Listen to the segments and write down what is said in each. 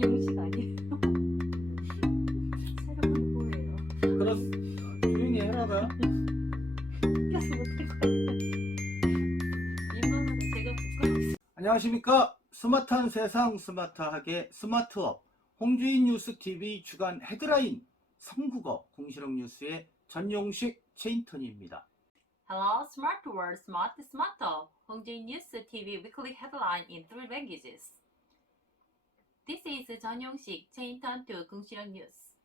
영식 아니에요? 새로운 거예요. 그렇 조용히 해라다. 껴서 못할 것 같아요. 민망하다. 제가 부끄러워. 안녕하십니까? 스마트한 세상 스마트하게 스마트업 홍주인 뉴스 TV 주간 헤드라인 삼국어 공실력 뉴스의 전용식 체인턴입니다. Hello, Smart World, Smart Smart. Hongji TV weekly headline in three languages. This is 전용식 체인턴 to 궁시렁 뉴스.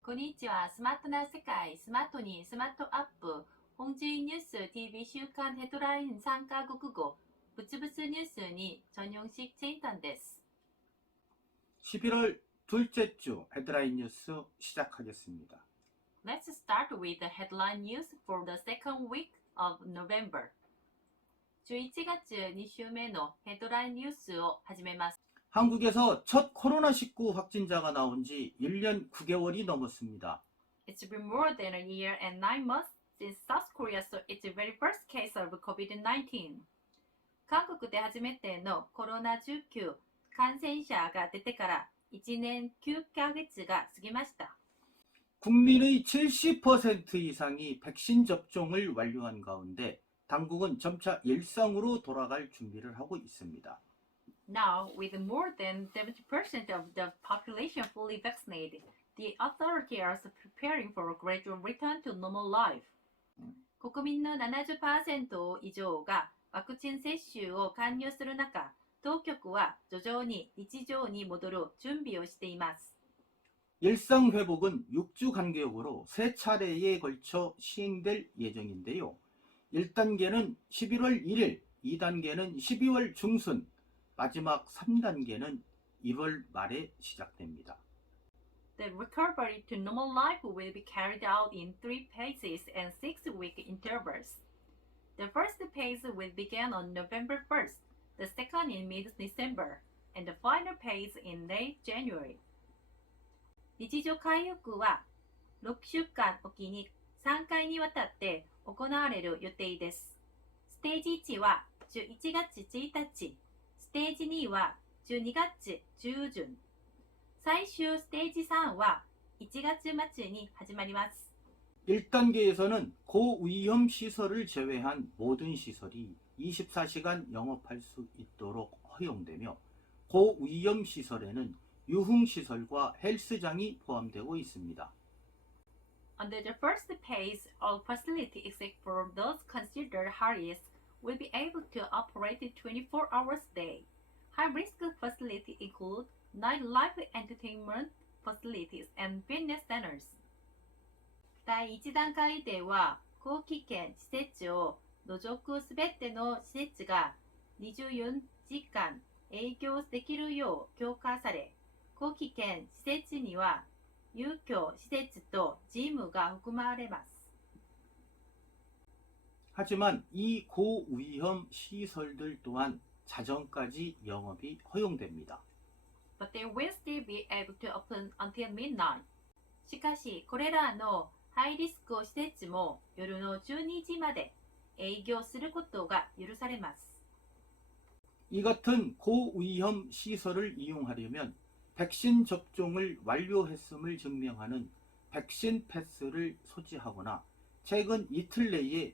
고니치와 스마트 나 세카이 스마토니 스마트 아프 홍지인 뉴스 TV週刊 헤드라인 3カ国語 부츠부츠 뉴스니 전용식 체인턴 데스. 11월 둘째 주 헤드라인 뉴스 시작하겠습니다. Let's start with the headline news for the second week of November.11月2週目のヘッドラインニュースを始めます。 한국에서 첫 코로나19 확진자가 나온 지 1년 9개월이 넘었습니다. It's been more than a year and nine months since South Korea saw its very first case of COVID-19. 韓国で初めてのコロナ19感染者が出てから1年9ヶ月が過ぎました。 국민의 70% 이상이 백신 접종을 완료한 가운데 당국은 점차 일상으로 돌아갈 준비를 하고 있습니다. Now, with more than 70% of the population fully vaccinated, the authorities are preparing for a gradual return to normal life. 国民の70%以上がワクチン接種を完了する中、当局は徐々に日常に戻る準備をしています。 일상 회복은 6주 간격으로 세 차례에 걸쳐 시행될 예정인데요. 1단계는 11월 1일, 2단계는 12월 중순, 마지막 3단계는 1월 말에 시작됩니다. The recovery to normal life will be carried out in three phases and six week intervals. The first phase will begin on November 1st, the second in mid December, and the final phase in late January. 日常回復は6週間おきに3回にわたって行われる予定です。ステージ1は11月1日、ス テージ2は12月中旬、最終ステージ3は1月末に始まります。 1단계에서는 고위험 시설을 제외한 모든 시설이 24시간 영업할 수 있도록 허용되며 고위험 시설에는 유흥시설과 헬스장이 포함되고 있습니다. Under the first phase, all facilities except for those considered high risk will be able to operate 24 hours a day. High risk facilities include nightlife entertainment facilities and fitness centers. 第1段階では、後期圏施設を除くすべての施設が24時間営業できるよう強化され、後期圏施設には有居施設とジムが含まれます。 하지만 이 고위험 시설들 또한 자정까지 영업이 허용됩니다. But they will still be able to open until midnight. しかし、これらのハイリスク施設も夜の12時まで営業することが許されます。 이 같은 고위험 시설을 이용하려면 백신 접종을 완료했음을 증명하는 백신 패스를 소지하거나 최근 이틀 내에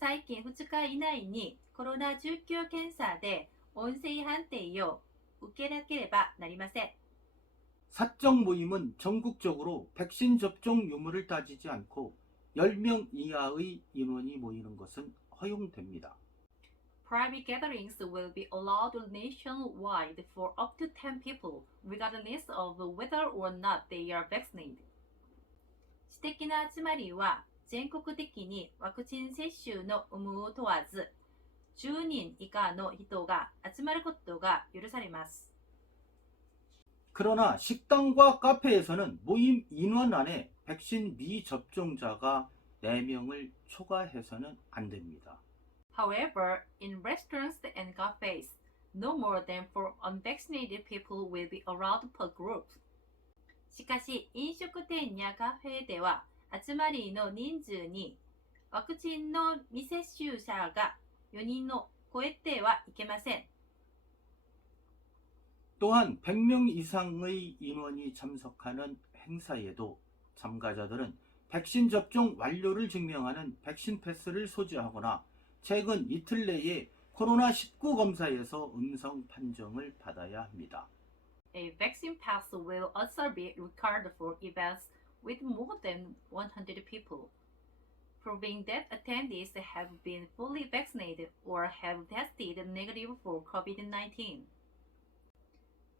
最近2日以内にコロナ19検査で音声判定を受けなければなりません。 사적 모임은 전국적으로 백신 접종 유무를 따지지 않고 10명 이하의 인원이 모이는 것은 허용됩니다. Private gatherings will be allowed nationwide for up to 10 people, regardless of whether or not they are vaccinated. 私的な集まりは 全国的にワクチン接種の有無を問わず、10人以下の人が集まることが許されます。 그러나 식당과 카페에서는 모임 인원 안에 백신 미접종자가 4명을 초과해서는 안 됩니다. However, in restaurants and cafes, no more than four unvaccinated people will be allowed per group. しかし、飲食店やカフェでは、 集まりの人数にワクチンの未接種者が4人の超えてはいけません。 또한 100명 이상의 인원이 참석하는 행사에도 참가자들은 백신 접종 완료를 증명하는 백신 패스를 소지하거나 최근 이틀 내에 코로나19 검사에서 음성 판정을 받아야 합니다. A vaccine pass will also be required for events with more than 100 people, proving that attendees have been fully vaccinated or have tested negative for COVID-19.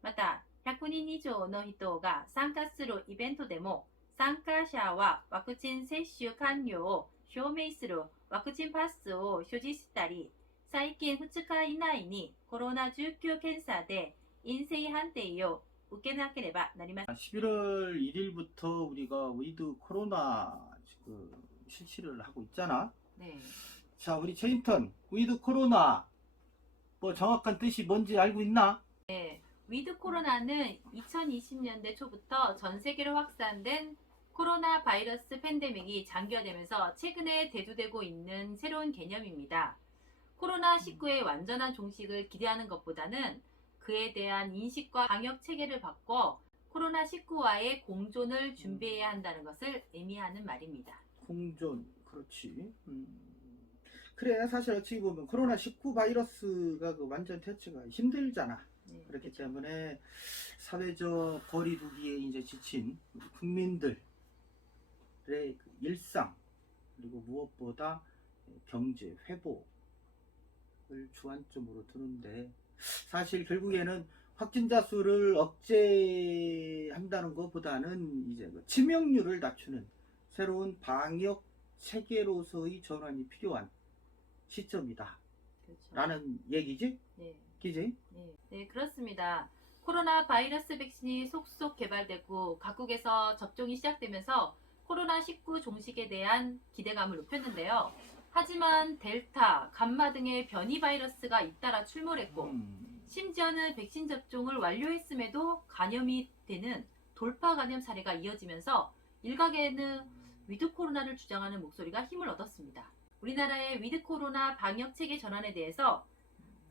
また、100人以上の人が参加するイベントでも、参加者はワクチン接種完了を証明するワクチンパスを所持したり、最近2日以内にコロナ19検査で陰性判定を受けなければなりません。 11월 1일부터 우리가 위드 코로나 그 실시를 하고 있잖아. 네. 자, 우리 제인턴 위드 코로나 뭐 정확한 뜻이 뭔지 알고 있나? 네. 위드 코로나는 2020년대 초부터 전 세계로 확산된 코로나 바이러스 팬데믹이 장기화되면서 최근에 대두되고 있는 새로운 개념입니다. 코로나19의 완전한 종식을 기대하는 것보다는 그에 대한 인식과 방역 체계를 바꿔 코로나19와의 공존을 준비해야 한다는 것을 의미하는 말입니다. 공존 그렇지. 음. 그래 사실 어찌 보면 코로나 19 바이러스가 그 완전 퇴치가 힘들잖아. 네, 그렇기 때문에 사회적 거리두기에 이제 지친 국민들의 그 일상 그리고 무엇보다 경제 회복을 주안점으로 두는데 사실 결국에는 확진자 수를 억제한다는 것보다는 이제 그 치명률을 낮추는 새로운 방역 체계로서의 전환이 필요한 시점이다. 그렇죠. 라는 얘기지? 네. 기지? 네, 네, 그렇습니다. 코로나 바이러스 백신이 속속 개발되고 각국에서 접종이 시작되면서 코로나19 종식에 대한 기대감을 높였는데요. 하지만 델타, 감마 등의 변이 바이러스가 잇따라 출몰했고 음. 심지어는 백신 접종을 완료했음에도 감염이 되는 돌파 감염 사례가 이어지면서 일각에는 위드 코로나를 주장하는 목소리가 힘을 얻었습니다. 우리나라의 위드 코로나 방역 체계 전환에 대해서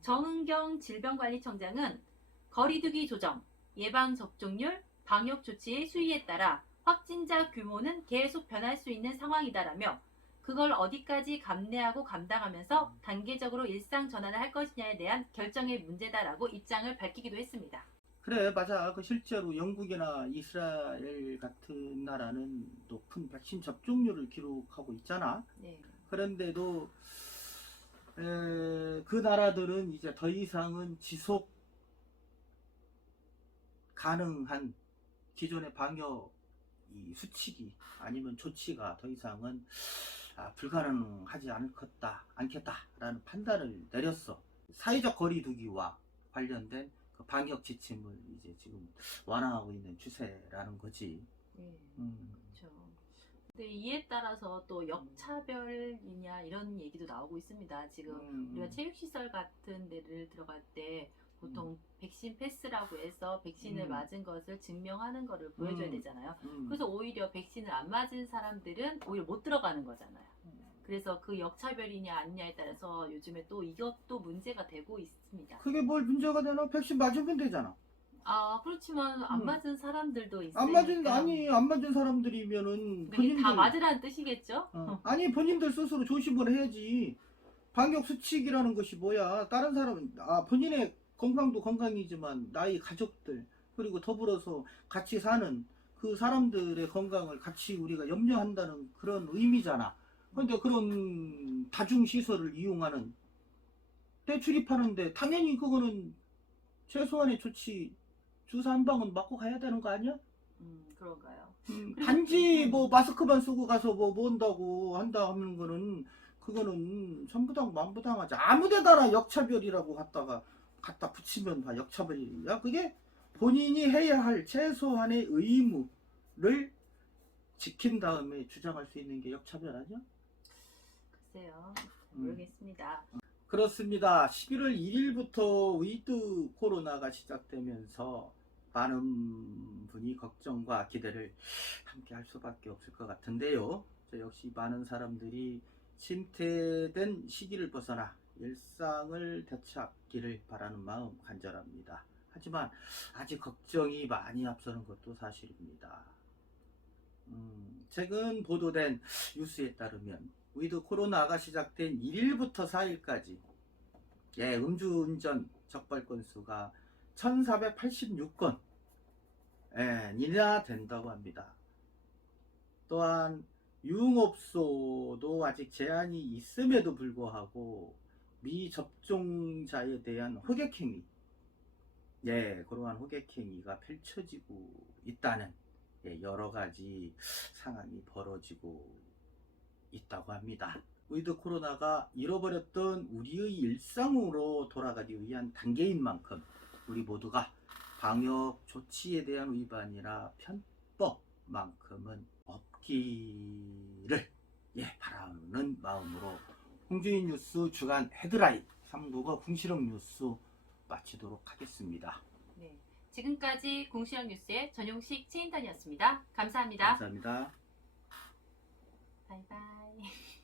정은경 질병관리청장은 거리두기 조정, 예방 접종률, 방역 조치의 수위에 따라 확진자 규모는 계속 변할 수 있는 상황이다라며 그걸 어디까지 감내하고 감당하면서 단계적으로 일상 전환을 할 것이냐에 대한 결정의 문제다라고 입장을 밝히기도 했습니다. 그래 맞아 그 실제로 영국이나 이스라엘 같은 나라는 높은 백신 접종률을 기록하고 있잖아 네. 그런데도 에, 그 나라들은 이제 더 이상은 지속 가능한 기존의 방역 이 수칙이 아니면 조치가 더 이상은 아, 불가능하지 않겠다 않겠다라는 판단을 내렸어 사회적 거리두기와 관련된 그 방역 지침을 이제 지금 완화하고 있는 추세라는 거지. 네. 음. 그렇죠. 근데 이에 따라서 또 역차별이냐 이런 얘기도 나오고 있습니다. 지금 음. 우리가 체육시설 같은 데를 들어갈 때 보통 백신 패스라고 해서 백신을 음. 맞은 것을 증명하는 거를 보여줘야 음. 되잖아요. 음. 그래서 오히려 백신을 안 맞은 사람들은 오히려 못 들어가는 거잖아요. 그래서 그 역차별이냐 아니냐에 따라서 요즘에 또 이것도 문제가 되고 있습니다. 그게 뭘 문제가 되나? 백신 맞으면 되잖아. 아 그렇지만 안 음. 맞은 사람들도 있으니까 안 맞은 아니 안 맞은 사람들이면은 본인들 다 맞으라는 뜻이겠죠? 어. 아니 본인들 스스로 조심을 해야지. 방역 수칙이라는 것이 뭐야? 다른 사람은 아 본인의 건강도 건강이지만 나의 가족들 그리고 더불어서 같이 사는 그 사람들의 건강을 같이 우리가 염려한다는 그런 의미잖아. 그런데 그런 다중 시설을 이용하는 때 출입하는데 당연히 그거는 최소한의 조치 주사 한 방은 맞고 가야 되는 거 아니야? 음 그런가요? 음, 단지 음. 뭐 마스크만 쓰고 가서 뭐 뭔다고 한다 하는 거는 그거는 천부당 만부당하지 아무데다나 역차별이라고 갖다가 갖다 붙이면 다 역차별이야 그게 본인이 해야 할 최소한의 의무를 지킨 다음에 주장할 수 있는 게 역차별 아니야? 글쎄요 음. 모르겠습니다. 그렇습니다. 11월 1일부터 위드 코로나가 시작되면서 많은 분이 걱정과 기대를 함께 할 수밖에 없을 것 같은데요. 저 역시 많은 사람들이 침체된 시기를 벗어나 일상을 되찾기를 바라는 마음 간절합니다. 하지만 아직 걱정이 많이 앞서는 것도 사실입니다. 음, 최근 보도된 뉴스에 따르면 위드 코로나가 시작된 1일부터 4일까지 예, 음주운전 적발 건수가 1486건 예, 이나 된다고 합니다. 또한 유흥업소도 아직 제한이 있음에도 불구하고 미접종자에 대한 호객행위 예, 그러한 호객행위가 펼쳐지고 있다는 예, 여러 가지 상황이 벌어지고 있다고 합니다. 위드 코로나가 잃어버렸던 우리의 일상으로 돌아가기 위한 단계인 만큼 우리 모두가 방역 조치에 대한 위반이나 편법만큼은 없기를 예, 바라는 마음으로 홍주인 뉴스 주간 헤드라인 3국어 궁시렁 뉴스 마치도록 하겠습니다. 네. 지금까지 공시영 뉴스의 전용식 치인단이었습니다. 감사합니다. 감사합니다. 바이바이.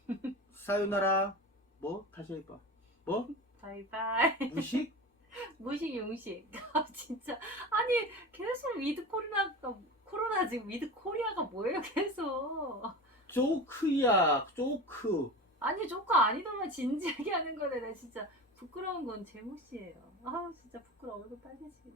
사요나라 뭐 다시 해봐. 뭐 바이바이. 무식? 무식 용식. 아, 진짜. 아니, 계속 위드 코로나가, 코로나 지금 위드 코리아가 뭐예요, 계속. 조크야 조크. 아니, 조커 아니더만 진지하게 하는 거네. 나 진짜 부끄러운 건제 몫이에요. 아, 진짜 부끄러워. 얼굴 빨개지게.